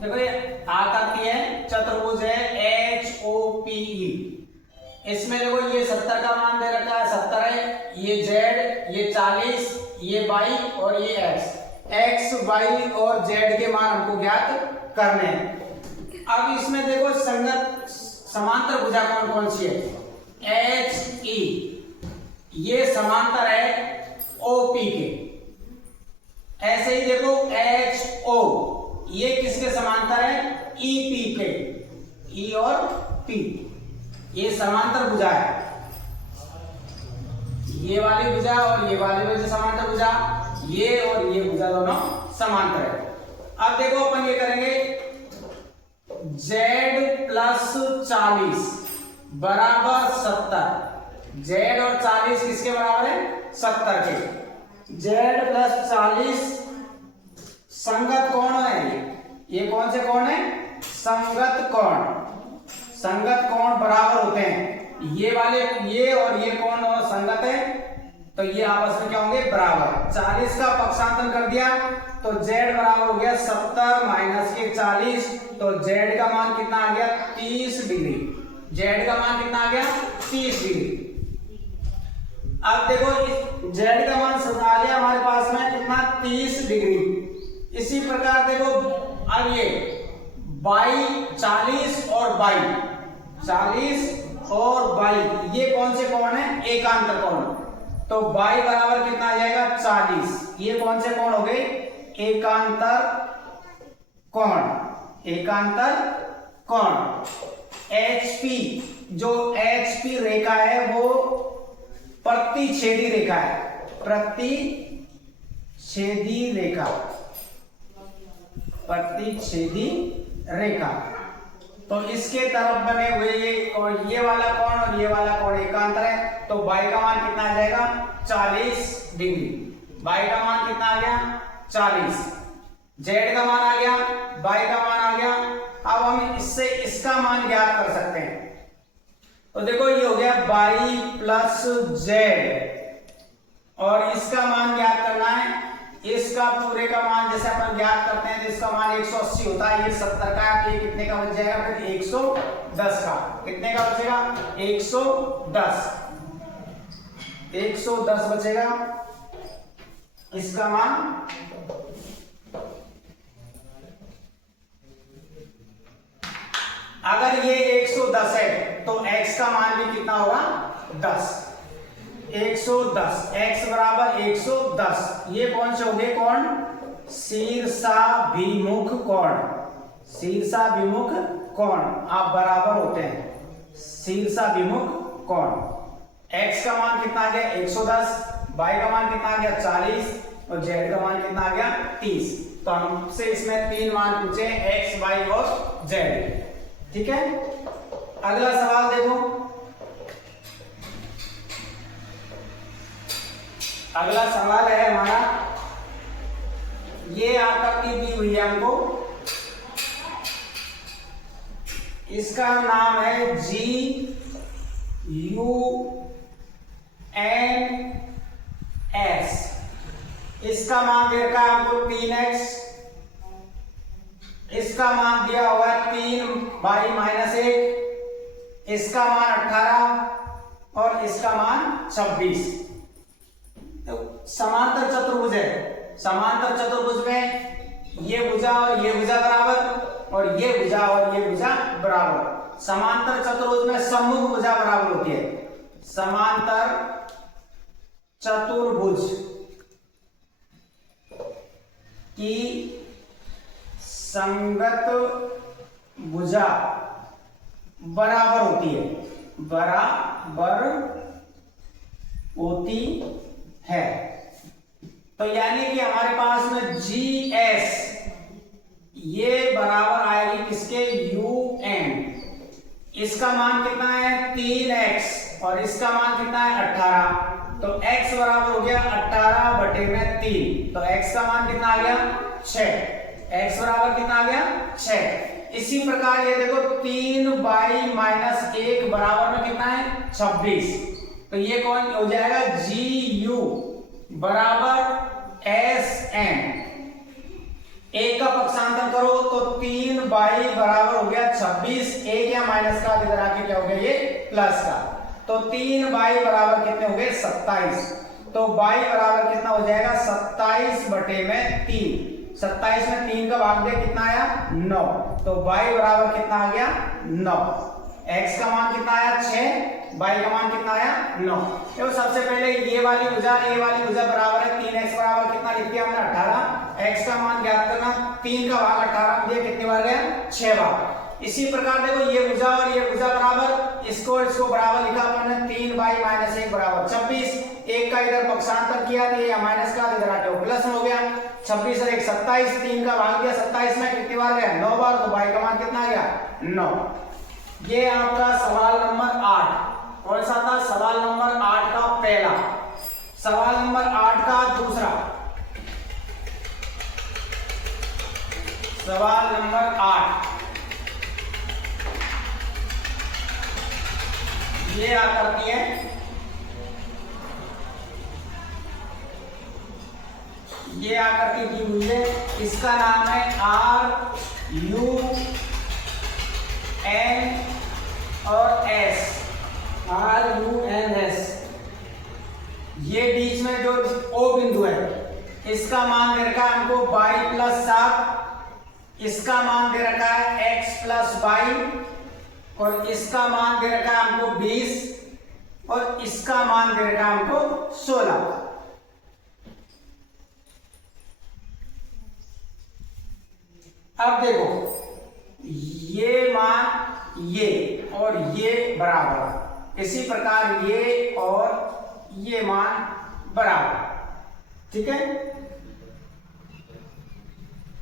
देखो ये आकृति है, चतुर्भुज है, HOPE। इसमें देखो ये 70 का मान दे रखा है, 70 है, ये Z, ये 40, ये Y और ये X, Y और Z के मान हमको ज्ञात करने हैं। अब इसमें देखो संगत समांतर भुजा कौन कौन सी है? HE, ये समांतर है OP के। ऐसे ही देखो HO, ये किसके समांतर है? EP के। E और P ये समांतर भुजा है, ये वाली भुजा और ये वाली भुजा समांतर भुजा, ये और ये भुजा दोनों समांतर है। अब देखो अपन ये करेंगे Z प्लस 40 बराबर 70। Z और 40 किसके बराबर है? 70 के। Z प्लस 40 संगत कोण है, ये कौन से कोण है? संगत कोण। संगत कोण बराबर होते हैं, ये वाले, ये और ये कोण दोनों संगत है, तो ये आपस में क्या होंगे? बराबर। 40 का पक्षांतर कर दिया तो Z बराबर हो गया 70 माइनस के 40, तो Z का मान कितना आ गया? 30 डिग्री। Z का मान कितना आ गया? 30 डिग्री। अब देखो इस Z का मान आ गया हमारे पास में कितना? 30 डिग्री। इसी प्रकार देखो अब ये बाई 40 और बाई, 40 और बाई, ये कौन से कोण है? एकांतर कोण। तो बाई बराबर कितना आ जाएगा? 40। ये कौन से कोण हो गए? एकांतर कोण। एकांतर कोण। HP, जो HP रेखा है वो प्रतिच्छेदी रेखा है, प्रतिच्छेदी रेखा, प्रतिच्छेदी रेखा। तो इसके तरफ बने हुए ये और ये वाला कोण और ये वाला कोण एकांतर है, तो बाई का मान कितना आ जाएगा? 40 डिग्री। बाई का मान कितना आ गया? 40। Z का मान आ गया, बाई का मान आ गया। अब हम इससे इसका मान ज्ञात कर सकते हैं। तो देखो ये हो गया बाई प्लस Z, और इसका मान ज्ञात करना है। इसका पूरे का मान जैसे अपन ज्ञात करते हैं तो इसका मान 180 होता है, ये 70 का, ये कितने का बच जाएगा? फिर 110 का। कितने का बचेगा? 110। 110 बचेगा इसका मान। अगर ये 110 है तो x का मान भी कितना होगा? 10। 110, x बराबर 110। ये कौन से हो गए कोण? शीर्षाभिमुख कोण। शीर्षाभिमुख कोण आप बराबर होते हैं, शीर्षाभिमुख कोण। x का मान कितना आ गया? 110, y का मान कितना आ गया? 40 और z का मान कितना आ गया? 30। तो हमसे इसमें 3 मान पूछे, x, y और z। ठीक है, अगला सवाल देखो। अगला सवाल है हमारा, ये आकृति दी हुई है हमको, इसका नाम है GUNS। इसका मान दे रखा है हमको 3x, इसका मान दिया हुआ है 3y माइनस 1, इसका मान 18 और इसका मान 26। तो समांतर चतुर्भुज है, समांतर चतुर्भुज में ये भुजा और ये भुजा बराबर और ये भुजा और ये भुजा बराबर। समांतर चतुर्भुज में सम्मुख भुजा बराबर होती है। समांतर चतुर्भुज की संगत भुजा बराबर होती है, बराबर होती है। तो यानी कि हमारे पास में GS ये बराबर आएगी किसके? UN। इसका मान कितना है? 3x और इसका मान कितना है? 18। तो x बराबर हो गया 18/3। तो x का मान कितना आ गया? 6। x बराबर कितना आ गया? 6। इसी प्रकार ये देखो 3y माइनस 1 बराबर में कितना है? 26। तो ये कौन हो जाएगा? GU बराबर SN। एक का पक्षांतर करो तो तो 3y बराबर हो गया 26, एक या माइनस का इधर आके क्या हो गया ये प्लस का, तो 3y बराबर कितने हो गए 27। तो y बराबर कितना हो जाएगा 27 बटे में 3, 27 में 3 का भाग दिया कितना आया 9, तो y बराबर कितना आ गया 9। x का मान कितना आया 6, y का मान कितना आया 9। तो सबसे पहले ये वाली भुजा बराबर है 3x बराबर कितना लिख दिया हमने 18, x का मान ज्ञात करना, 3 का भाग 18 में दिया कितनी बार गया 6 बार। इसी प्रकार देखो ये भुजा और ये भुजा बराबर, इसको बराबर लिखा अपन ने 3y - 1 बराबर 26, एक का इधर पक्षांतर किया तो ये माइनस का इधर आके प्लस हो गया, 26 और 1 27, 3 का भाग दिया 27 में कितनी बार गया 9 बार, तो y का मान कितना आ गया 9। ये आपका सवाल नंबर 8 कौन सा था, सवाल नंबर 8 का पहला। सवाल नंबर 8 का दूसरा, सवाल नंबर 8 ये आ करती है, ये आकर की हुई है, इसका नाम है RUN और S, RUNS। ये बीच में जो O बिंदु है इसका मान दे रखा है हमको y+7, इसका मान दे रखा है x+y, और इसका मान दे रखा है हमको 20, और इसका मान दे रखा है हमको 16। अब देखो ये मान ये और ये बराबर, इसी प्रकार ये और ये मान बराबर, ठीक है।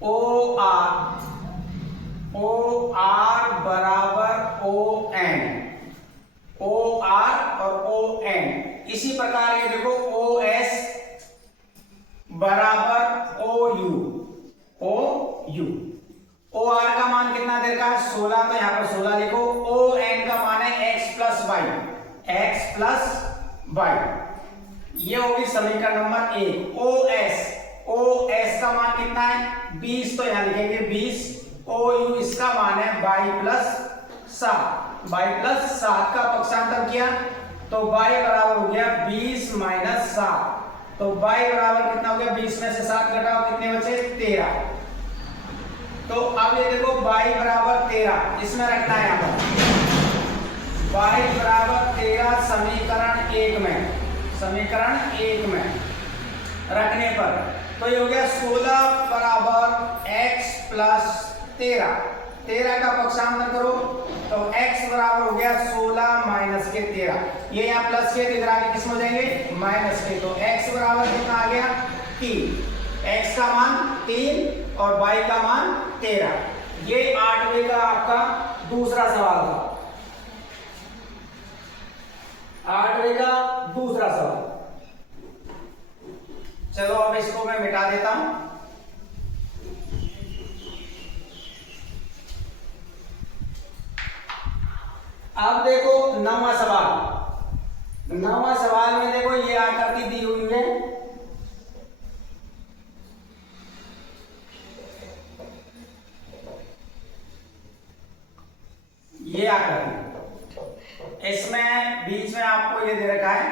OR बराबर ON, OR और ON। इसी प्रकार ये देखो OS बराबर OU, OR का मान कितना दे रखा है 16, तो यहां पर 16 लिखो। ON का मान है x+y, ये होगी समीकरण नंबर 1। OS का मान कितना है 20, तो यहां लिखेंगे 20। OU इसका मान है y+7 का पक्षांतर किया तो y बराबर हो गया 20 - 7, तो y बराबर कितना हो गया 20 में से 7 घटाओ कितने बचे 13। तो अब ये देखो y बराबर 13 इसमें रखना है, यहाँ पर y बराबर 13 समीकरण 1 में रखने पर तो ये हो गया 16 बराबर x+13 का पक्षांतर करो तो x बराबर हो गया 16 - के 13, ये यहाँ प्लस के इधर आगे किस में हो जाएंगे माइनस के, तो x बराबर कितना आ गया 3, x का मान 3 और y का मान 13। ये 8वें का आपका दूसरा सवाल था, 8वें का दूसरा सवाल। चलो अब इसको मैं मिटा देता हूं। अब देखो 9वां सवाल, 9वां सवाल में देखो ये आकृति दी हुई है, ये आकृति, इसमें बीच में आपको ये दे रखा है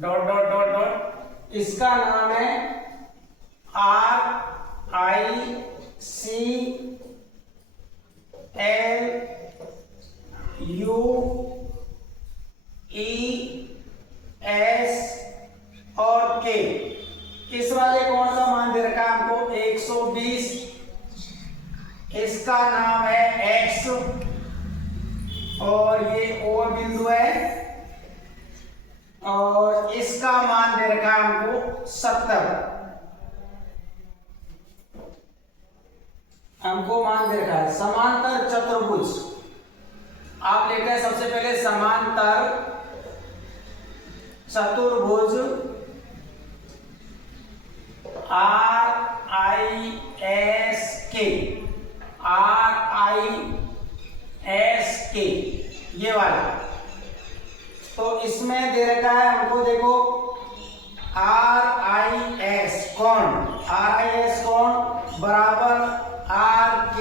डॉट डॉट डॉट डॉट, इसका नाम है RICLUES और K। इस वाले कोण का मान दे रखा है हमको 120, इसका नाम है X और ये O बिंदु है और इसका मान दे रखा है हमको 70, हमको मान दे रखा है। समांतर चतुर्भुज आप लेते हैं सबसे पहले समांतर चतुर्भुज RISK ये वाला, तो इसमें दे रखा है हमको देखो RIS कोण बराबर RK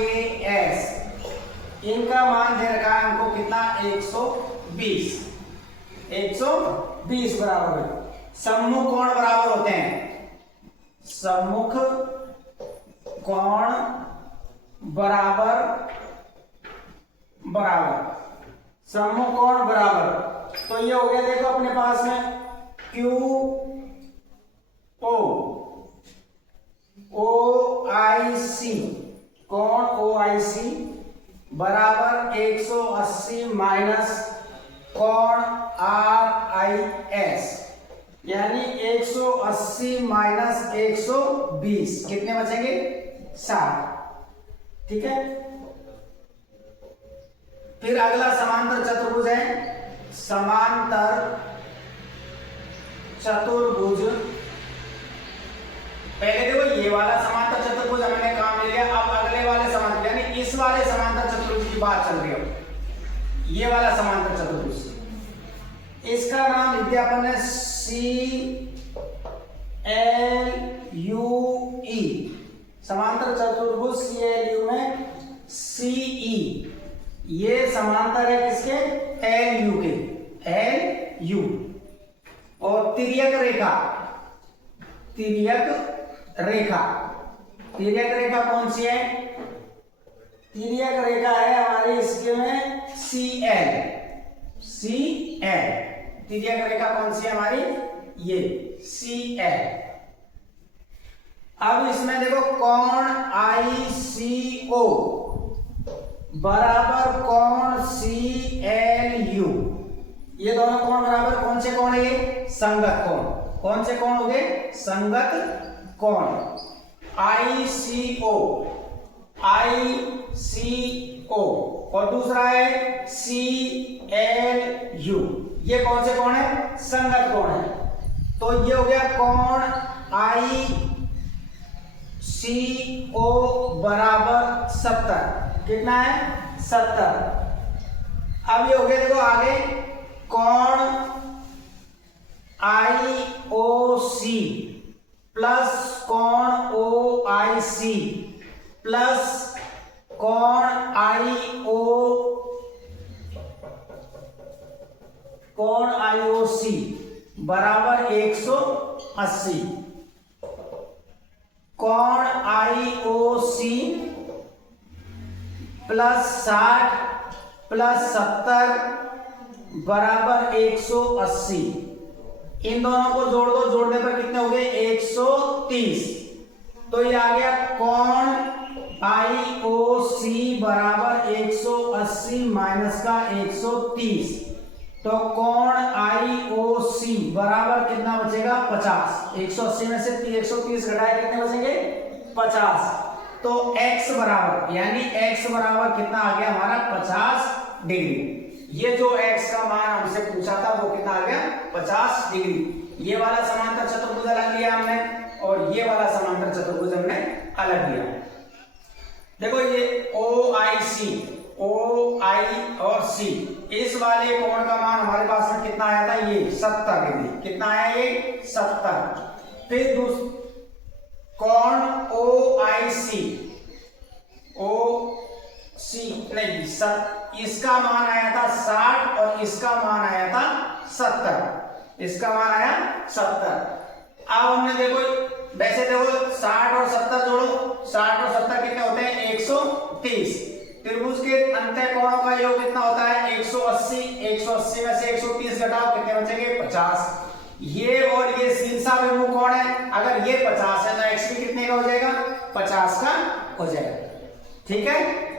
इनका मान दे रखा है हमको कितना, 120। 120 बराबर है। सम्मुख कोण बराबर होते हैं, सम्मुख कोण बराबर सम्मुख कोण बराबर। तो ये हो गया, देखो अपने पास में क्यू ओ आई सी, कोण ओ आई सी बराबर 180 माइनस कोण आर आई एस, यानी 180 माइनस 120 कितने बचेंगे, 60। ठीक है। फिर अगला समांतर चतुर्भुज है, समांतर चतुर्भुज। पहले देखो ये वाला समांतर चतुर्भुज हमने काम ले लिया, अब अगले वाले समांतर यानी इस वाले समांतर चतुर्भुज की बात चल रही है। ये वाला समांतर चतुर्भुज, इसका नाम विद्यापन है CLUE, समांतर चतुर्भुज CLU में CE। ये समांतर है किसके, LU के, LU। और तिर्यक रेखा कौन सी है, तिर्यक रेखा है हमारी इसके में CL। तिर्यक रेखा कौन सी है हमारी, ये CL। अब इसमें देखो कोण ICO बराबर कोण CLU, ये दोनों कोण बराबर कौन से कोण है, ये संगत कोण। कौन से कोण हो गए, संगत कोण। ICO और दूसरा है CLU, ये कौन से कोण है, संगत कोण है। तो ये हो गया कोण ICO बराबर 70, कितना है, 70। अब ये हो गया, देखो आगे कोण IOC प्लस कोण OIC प्लस कोण IOC बराबर 180। कोण IOC प्लस 60 प्लस 70 बराबर 180। इन दोनों को जोड़ दो, जोड़ने पर कितने हो गए, 130। तो ये आ गया कोण IOC बराबर 180 माइनस का 130। तो कोण IOC बराबर कितना बचेगा, 50। 180 में से 130 घटाए कितने बचेंगे, 50। तो x बराबर, यानी x बराबर कितना आ गया हमारा, 50 डिग्री। ये जो x का मान हमसे पूछा था वो कितना आ गया, 50 डिग्री। ये वाला समांतर चतुर्भुज अलग लिया हमने, और ये वाला समांतर चतुर्भुज हमने अलग लिया। देखो ये OI और C, इस वाले कोण का मान हमारे पास में कितना आया था, ये 70 डिग्री। कितना आया, ये 70। फिर कोण OC नहीं, इसका मान आया था 60 और इसका मान आया था 70। इसका मान आया 70। अब हमने देखो, वैसे देखो 60 और 70 जोड़ो, 60 और 70 कितने होते हैं, 130। त्रिभुज के अंत्य कोणों का योग कितना होता है, 180। 180 में से 130 घटाओ, कितने बचेंगे, 50। ये और ये शीर्षा विमुख कोण है, अगर ये 50 है तो x भी कितने का हो जाएगा, 50 का हो जाएगा। ठीक है।